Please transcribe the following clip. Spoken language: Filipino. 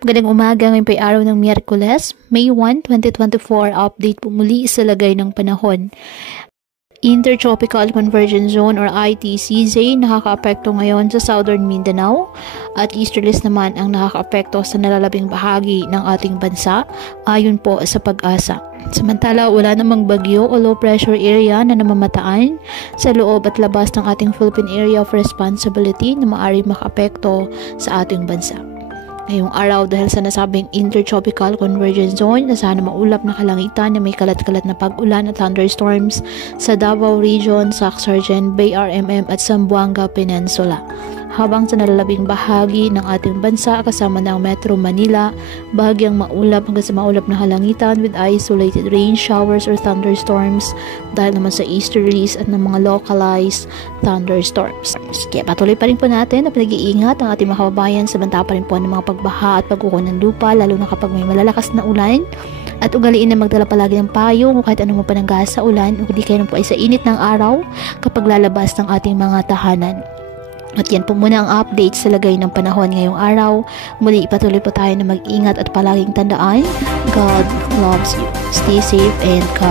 Magandang umaga, ngayon po ay araw ng Miyerkules, May 1, 2024. Update po muli sa lagay ng panahon. Intertropical Convergence Zone or ITCZ nakakaapekto ngayon sa Southern Mindanao at easterlies naman ang nakakaapekto sa nalalabing bahagi ng ating bansa ayon po sa Pag-asa. Samantala, wala namang bagyo o low pressure area na namamataan sa loob at labas ng ating Philippine Area of Responsibility na maaari makaapekto sa ating bansa. Ngayong araw dahil sa nasabing Intertropical Convergence Zone na sana maulap na kalangitan na may kalat-kalat na pag-ulan at thunderstorms sa Davao Region, Sac-Sargent, Bay RMM at Zamboanga Peninsula. Habang sa nalalabing bahagi ng ating bansa kasama ng Metro Manila, bahagyang maulap hanggang sa maulap na kalangitan with isolated rain showers or thunderstorms dahil naman sa easterlies at ng mga localized thunderstorms. Kaya patuloy pa rin po natin na pinag-iingat ang ating mga kababayan sa banta pa rin po ng mga pagbaha at pagkuho ng lupa lalo na kapag may malalakas na ulan. At ugaliin na magdala palagi ng payong o kahit anong mapananggas sa ulan o hindi kayo po ay sa init ng araw kapag lalabas ng ating mga tahanan. At yan po muna ang update sa lagay ng panahon ngayong araw. Muli ipatuloy po tayo na mag-ingat at palaging tandaan, God loves you. Stay safe and